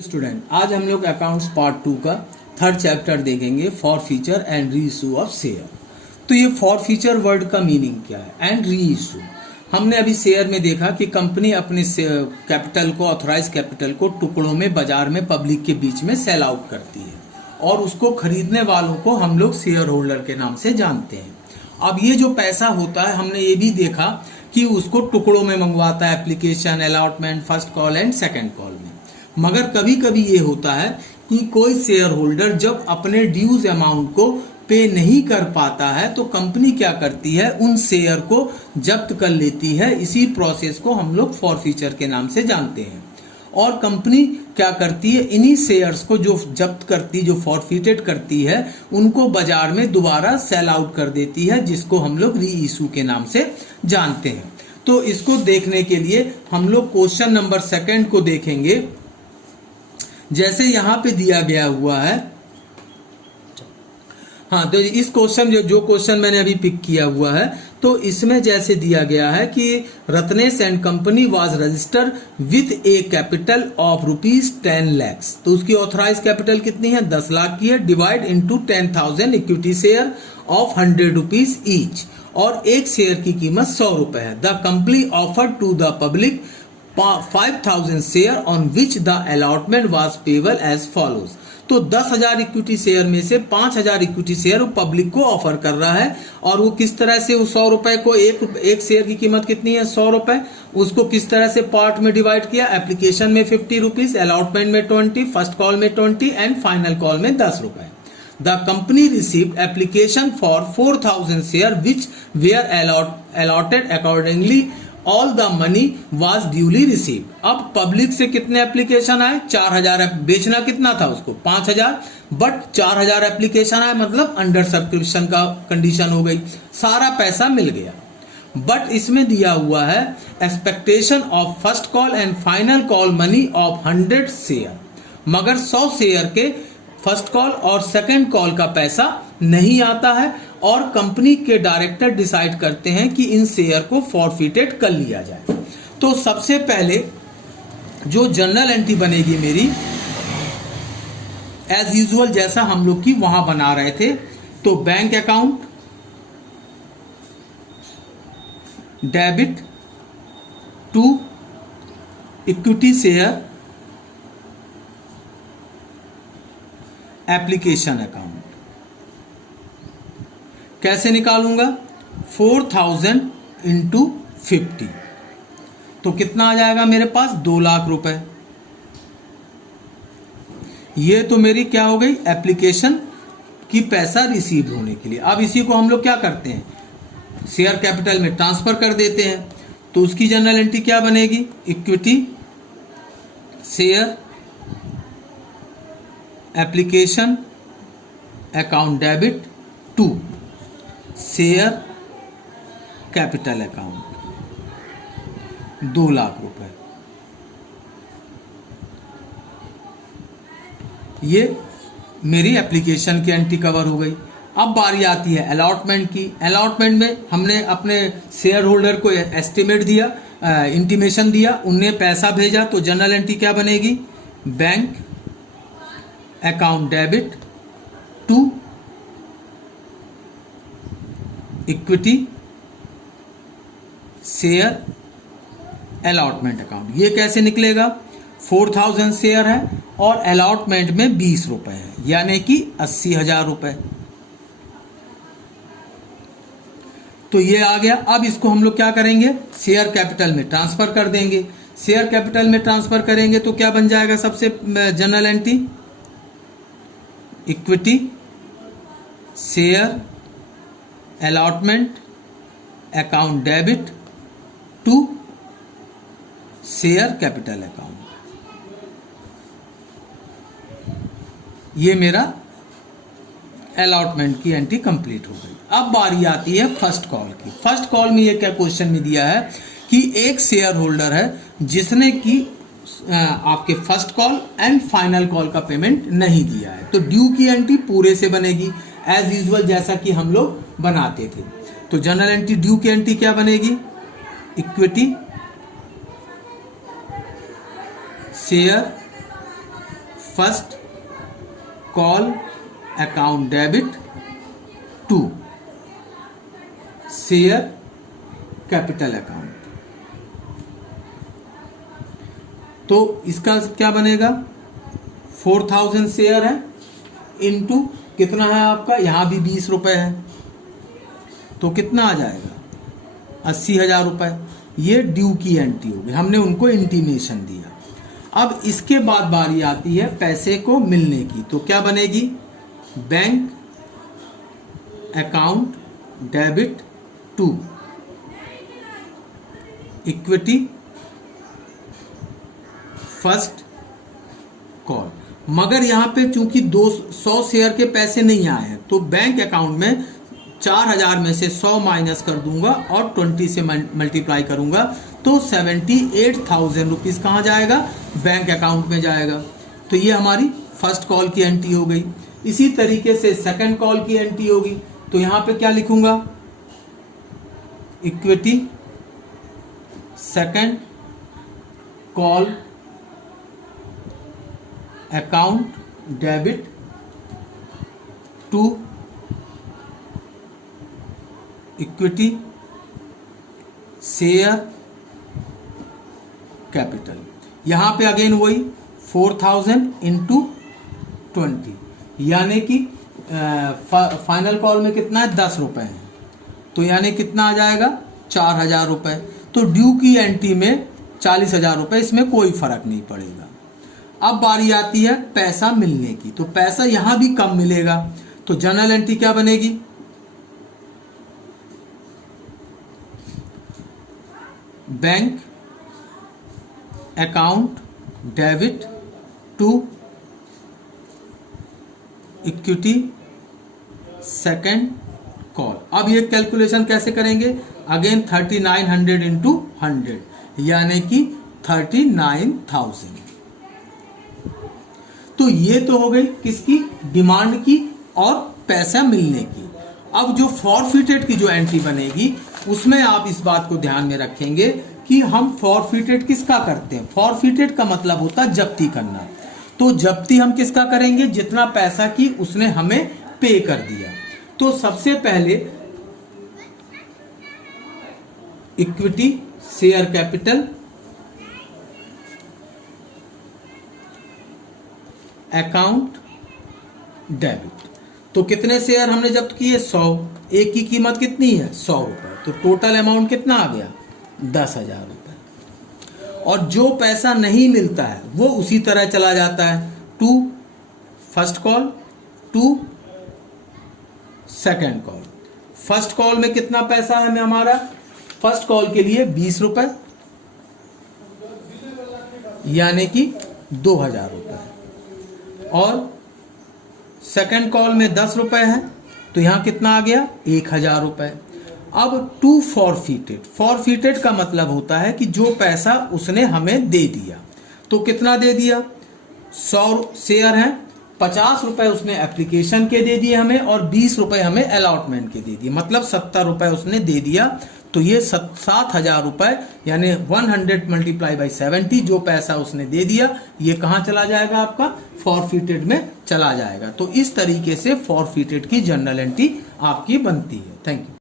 Student, आज हम लोग अकाउंट्स पार्ट 2 का थर्ड चैप्टर देखेंगे, for feature and re issue of share. तो ये फॉर फीचर वर्ड का मीनिंग क्या है एंड री इशू। हमने अभी शेयर में देखा कि कंपनी अपने कैपिटल को, ऑथराइज कैपिटल को टुकड़ों में बाजार में पब्लिक के बीच में सेल आउट करती है और उसको खरीदने वालों को हम लोग शेयर होल्डर के नाम से जानते हैं। अब ये जो पैसा होता है, हमने ये भी देखा कि उसको टुकड़ों में मंगवाता है, application, allotment, first call and second call में। मगर कभी कभी ये होता है कि कोई शेयर होल्डर जब अपने ड्यूज अमाउंट को पे नहीं कर पाता है तो कंपनी क्या करती है, उन शेयर को जब्त कर लेती है। इसी प्रोसेस को हम लोग फॉरफीचर के नाम से जानते हैं। और कंपनी क्या करती है, इन्हीं शेयर्स को जो जब्त करती, जो फॉरफिटेड करती है, उनको बाजार में दोबारा सेल आउट कर देती है, जिसको हम लोग री इशू के नाम से जानते हैं। तो इसको देखने के लिए हम लोग क्वेश्चन नंबर 2 को देखेंगे। जैसे यहां पे दिया गया हुआ है, हाँ, तो इस क्वेश्चन जो क्वेश्चन मैंने अभी पिक किया हुआ है, तो इसमें जैसे दिया गया है कि Ratnesh and company was registered with A capital of ₹10 lakh. तो उसकी ऑथराइज कैपिटल कितनी है, 10 लाख की है। Divide into 10,000 equity share of ₹100 each, और एक शेयर की कीमत ₹100 है। The company offered to the public 5,000 share on which the allotment was payable as follows. तो 10,000 इक्विटी शेयर में से 5,000 इक्विटी शेयर पब्लिक को ऑफर कर रहा है, और वो किस तरह से उस ₹100 को, एक शेयर की कीमत कितनी है, ₹100, उसको किस तरह से पार्ट में डिवाइड किया। एप्लीकेशन में ₹50, अलॉटमेंट में 20, फर्स्ट कॉल में 20 एंड फाइनल कॉल में ₹10। The company received application for 4,000 share which were allotted accordingly. All the money was duly received. अब पब्लिक से कितने एप्लीकेशन आए, 4,000। बेचना कितना था उसको, 5,000, बट 4,000 एप्लीकेशन आए, मतलब अंडर सब्सक्रिप्शन का कंडीशन हो गई, सारा पैसा मिल गया। बट इसमें दिया हुआ है expectation of first call and final call money of 100 share, मगर 100 शेयर के फर्स्ट कॉल और सेकेंड कॉल का पैसा नहीं आता है, और कंपनी के डायरेक्टर डिसाइड करते हैं कि इन शेयर को फॉरफिटेड कर लिया जाए। तो सबसे पहले जो जनरल एंट्री बनेगी मेरी, एज यूजुअल जैसा हम लोग की वहां बना रहे थे, तो bank account, debit to equity share, application account. कैसे निकालूंगा, 4,000 इंटू 50, तो कितना आ जाएगा मेरे पास, 2 लाख रुपए। ये तो मेरी क्या हो गई, एप्लीकेशन की पैसा रिसीव होने के लिए। अब इसी को हम लोग क्या करते हैं, शेयर कैपिटल में ट्रांसफर कर देते हैं। तो उसकी जनरल एंट्री क्या बनेगी, equity share application account debit to share capital account, 2 lakh रुपए। ये मेरी एप्लीकेशन की एंट्री कवर हो गई। अब बारी आती है अलॉटमेंट की। अलॉटमेंट में हमने अपने शेयर होल्डर को एस्टिमेट दिया, इंटीमेशन दिया, उनने पैसा भेजा, तो जनरल एंट्री क्या बनेगी, bank account debit to equity share allotment account. ये कैसे निकलेगा, 4,000 शेयर है और अलॉटमेंट में ₹20 है, यानी कि 80,000 रुपए। तो ये आ गया। अब इसको हम लोग क्या करेंगे, शेयर कैपिटल में ट्रांसफर कर देंगे। शेयर कैपिटल में ट्रांसफर करेंगे तो क्या बन जाएगा, सबसे general entry, equity share allotment account debit to share capital account. ये मेरा अलॉटमेंट की एंट्री कंप्लीट हो गई। अब बारी आती है फर्स्ट कॉल की। फर्स्ट कॉल में ये क्या क्वेश्चन में दिया है कि एक शेयर होल्डर है जिसने की आपके first call and final call का पेमेंट नहीं दिया है, तो ड्यू की एंट्री पूरे से बनेगी एज यूजुअल जैसा कि हम लोग बनाते थे। तो जनरल एंट्री, ड्यू की एंट्री क्या बनेगी, equity share first call account debit to share capital account. तो इसका क्या बनेगा, 4000 शेयर है इनटू कितना है आपका, यहां भी 20 रुपए है, तो कितना आ जाएगा 80,000 रुपए। ये ड्यू की एंट्री होगी, हमने उनको इंटीमेशन दिया। अब इसके बाद बारी आती है पैसे को मिलने की, तो क्या बनेगी, bank account debit to equity first call. मगर यहां पे चूंकि 200 शेयर के पैसे नहीं आए हैं, तो बैंक अकाउंट में 4000 में से 100 माइनस कर दूंगा और 20 से मल्टीप्लाई करूंगा, तो 78,000 रुपीज कहां जाएगा, बैंक अकाउंट में जाएगा। तो ये हमारी फर्स्ट कॉल की एंट्री हो गई। इसी तरीके से सेकंड कॉल की एंट्री होगी, तो यहां पे क्या लिखूंगा, equity second call account debit to equity share capital. यहां पे अगेन वही 4000 इंटू 20, यानी कि फाइनल कॉल में कितना है, 10 रुपए है, तो यानी कितना आ जाएगा 4000 रुपए। तो ड्यू की एंट्री में 40,000 रुपए, इसमें कोई फर्क नहीं पड़ेगा। अब बारी आती है पैसा मिलने की, तो पैसा यहां भी कम मिलेगा, तो जर्नल एंट्री क्या बनेगी, bank account debit to equity second call. अब ये कैलकुलेशन कैसे करेंगे, अगेन 3900 इंटू 100, यानी कि 39,000। तो ये तो हो गई किसकी, डिमांड की और पैसा मिलने की। अब जो फॉरफिटेड की जो एंट्री बनेगी, उसमें आप इस बात को ध्यान में रखेंगे कि हम फॉरफिटेड किसका करते हैं। फॉरफिटेड का मतलब होता है जब्ती करना। तो जब्ती हम किसका करेंगे, जितना पैसा की उसने हमें पे कर दिया। तो सबसे पहले equity share capital account debit. तो कितने शेयर हमने जब्त किए, 100। एक की कीमत कितनी है, 100 रुपए, तो टोटल अमाउंट कितना आ गया, 10,000 रुपए। और जो पैसा नहीं मिलता है वो उसी तरह चला जाता है, to first call to second call. First call में कितना पैसा है हमारा, फर्स्ट कॉल के लिए 20 रुपए, यानी कि 2,000 रुपए, और सेकंड कॉल में 10 रुपए है, तो यहां कितना आ गया, 1,000 रुपए। अब टू फॉरफिटेड, फॉरफिटेड का मतलब होता है कि जो पैसा उसने हमें दे दिया, तो कितना दे दिया, 100 शेयर हैं, 50 रुपए उसने एप्लीकेशन के दे दिए हमें, और 20 रुपए हमें अलॉटमेंट के दे दिए, मतलब 70 रुपए उसने दे दिया। तो ये 7,000 रुपए, यानी 100 मल्टीप्लाई बाई 70, जो पैसा उसने दे दिया ये कहां चला जाएगा, आपका फॉरफिटेड में चला जाएगा। तो इस तरीके से फॉरफिटेड की जर्नल एंट्री आपकी बनती है। Thank you.